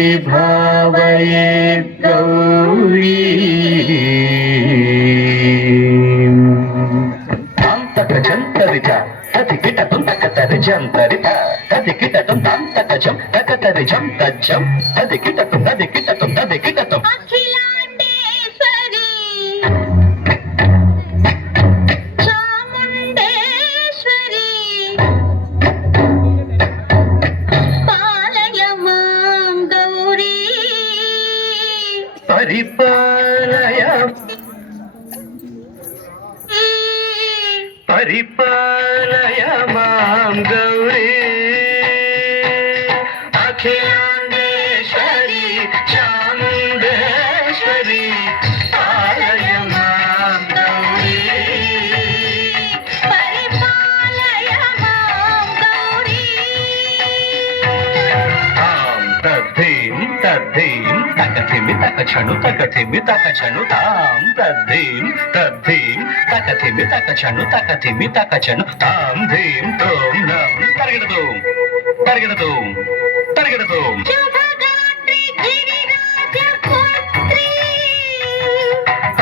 विभावयेत् गौरी तकचन्तरिता ततिकिटतं तकतरिजं तरिता ततिकिटतं तां तकचं तकतरिजं तज्जं ततिकिटतं ततिकिटतं ततिकिटतं अखिलाण्डेश्वरी चामुण्डेश्वरी पालय मां गौरी परिपालय परिपालय मां गौरी अखिलाण्डेश्वरी चामुण्डेश्वरी पालय मां गौरी परिपालय मां गौरी तां तद्धीं तद्धीं तकथिमि तकछनु तकथिमि तकछनु तां तद्धीं तद्धीं तकथिमि तकछनु तकथिमि तकछनु तां धीं तों नं तर्गिडतों तर्गिडतों तर्गिडतों शुभगात्री गिरिराजपुत्री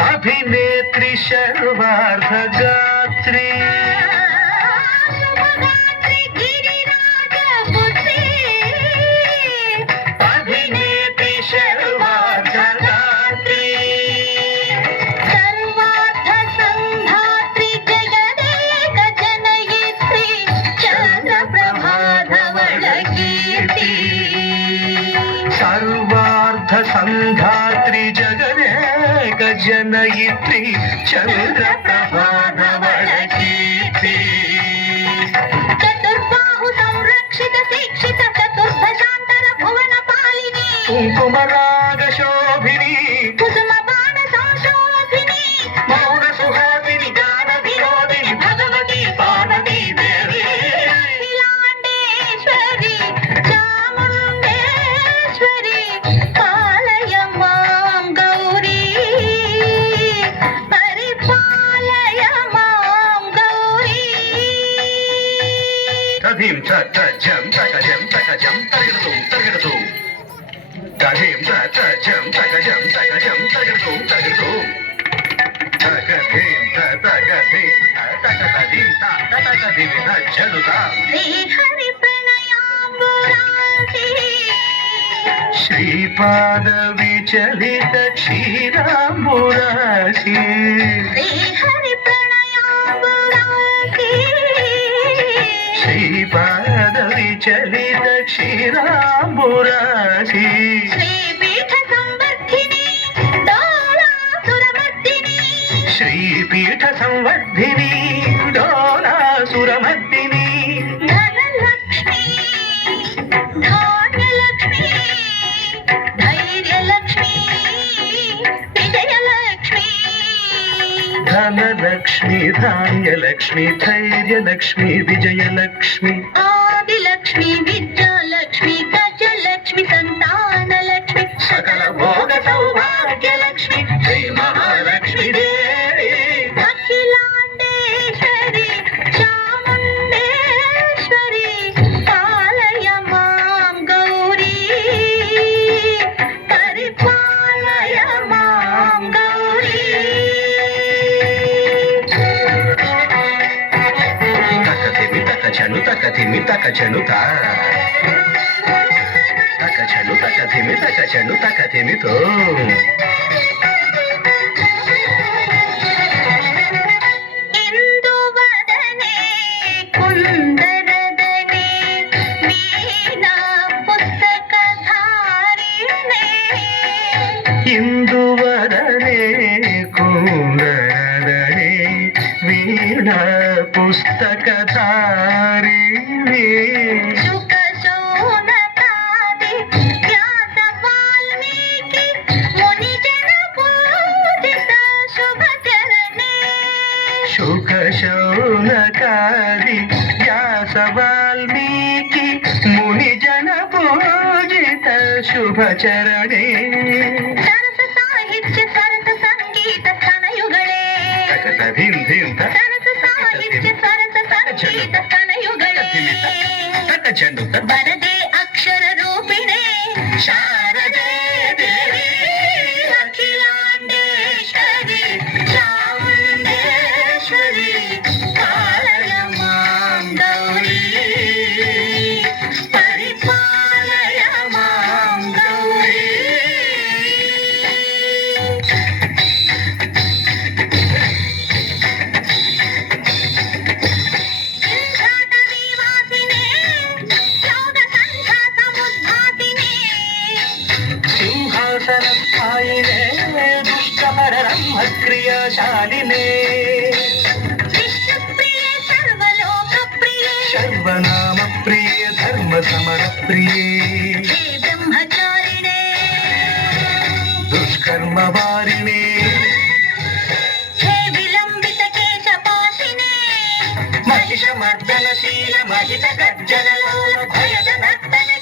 अभिनेत्री सर्वार्धगात्री शुभगात्री गिरिराजपुत्री अभिनेत्री सर्वार्धगात्री सर्वार्थ संधात्री जगदेक जनयित्री चन्द्रप्रभाधवल कीर्ति सर्वार्थ संधात्री जगदेक जनयित्री चन्द्रप्रभाधवल कीर्ति चतुर्बाहु संरक्षित शिक्षित चतुर्भुजान्तर भुवन पालिनी कुङ्कुमराग शोभिनी कुसुम बाण संशोभिनी मौन सुहासिनी गान विनोदिनी भगवती पार्वती देवी अखिलाण्डेश्वरी चामुण्डेश्वरी पालय मां गौरी परिपालय मां गौरी तधीं तजं तकजं तकजं तर्गिडतुं तर्गिडतुं तधीं तजं तकजं तकजं तर्गिडतुं तर्गिडतुं तकधीं तकधीं तकधीं तकधीं तज्जनुतां श्रीहरि प्रणयाम्बुरासी श्रीपादविचलित क्षीराम्बुरासी श्रीहरि प्रणयाम्बुरासी श्रीपादविचलित क्षीराम्बुरासी श्रीपीठ संवर्धिनी डोलासुरमर्दिनी श्रीपीठ संवर्धिनी डोलासुरमर्दिनी धनलक्ष्मी धान्यलक्ष्मी धैर्यलक्ष्मी विजयलक्ष्मी धनलक्ष्मी धान्यलक्ष्मी धैर्यलक्ष्मी विजयलक्ष्मी आदिलक्ष्मी विद्यालक्ष्मी गजलक्ष्मी संतानलक्ष्मी सकल भोग सौभाग्यलक्ष्मी श्री महालक्ष्मी देवी अखिलाण्डेश्वरी चामुण्डेश्वरी पालय मां गौरी परिपालय मां गौरी तकथिमि तकछनु तकथिमि तकछनु ता तकछनु तकथिमि तकछनु तकथिमि तो इंदुवदने कुंदरदने वीणा पुस्तकधारिणे इंदुवदने कुंदरदने वीणा पुस्तकधारिणी शुक शौनकादि व्यास वाल्मीकि मुनिजन पूजित शुभ चरणे शुक शौनकादि व्यास वाल्मीकि मुनिजन पूजित शुभ चरणे सरस साहित्य सरस संगीत स्तनयुगळे धीं धीं सरस साहित्य सरस संगीत स्तनयुगळे तकछनु वरदे अक्षर रूपिणे शारदा क्रियाशालिने विष्णुप्रिये सर्वलोकप्रिये सर्वनामप्रिये धर्मसमरप्रिये हे ब्रह्मचारिणे दुष्कर्मवारिणे हे विलम्बितकेशपाशिने महिषमर्दनशील महिषगर्जनलोल भयजनर्दने